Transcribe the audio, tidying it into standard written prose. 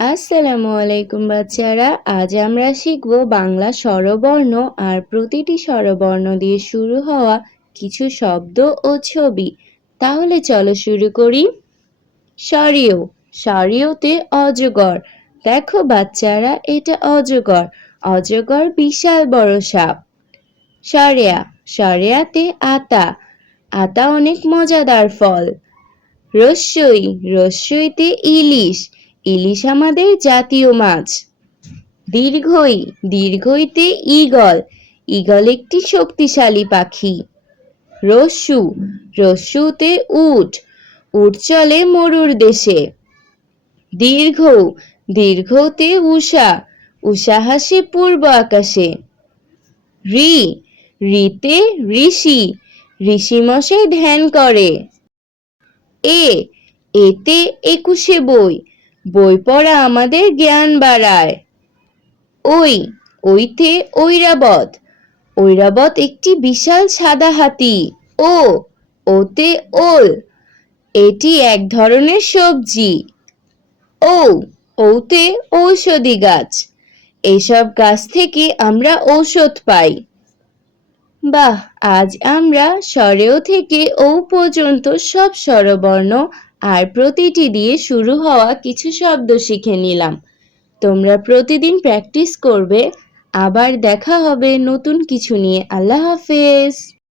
আসসালামু আলাইকুম বাচ্চারা, আজ আমরা শিখব বাংলা স্বরবর্ণ আর প্রতিটি স্বরবর্ণ দিয়ে শুরু হওয়া কিছু শব্দ ও ছবি। তাহলে চলো শুরু করি। সরিও, সরিওতে অজগর। দেখো বাচ্চারা, এটা অজগর। অজগর বিশাল বড় সাপ। সরেয়া, সরেয়াতে আতা। আতা অনেক মজাদার ফল। রস্যই, রস্যইতে ইলিশ। ইলিশ আমাদের জাতীয় মাছ। দীর্ঘই, দীর্ঘইতে ঈগল। ঈগল একটি শক্তিশালী পাখি। রস্যু, রস্যুতে উট। উট চলে মরুর দেশে। দীর্ঘ, দীর্ঘতে উষা। উষা হাসে পূর্ব আকাশে। ঋ, ঋতে ঋষি। ঋষি মশাই ধ্যান করে। এ, এতে একুশে বই। বই পড়া আমাদের জ্ঞান বাড়ায়। ওই, ওইতে ঐরাবত। ঐরাবত একটি বিশাল সাদা হাতি। ও, ওতে ওল। এটি এক ধরনের সবজি। ও, ওতে ঔষধি গাছ। এসব গাছ থেকে আমরা ঔষধ পাই। বাহ, আজ আমরা স্বরেও থেকে ও পর্যন্ত সব স্বরবর্ণ আর প্রতিটি দিয়ে শুরু হওয়া কিছু শব্দ শিখে নিলাম। তোমরা প্রতিদিন প্র্যাকটিস করবে। আবার দেখা হবে নতুন কিছু নিয়ে। আল্লাহ হাফেজ।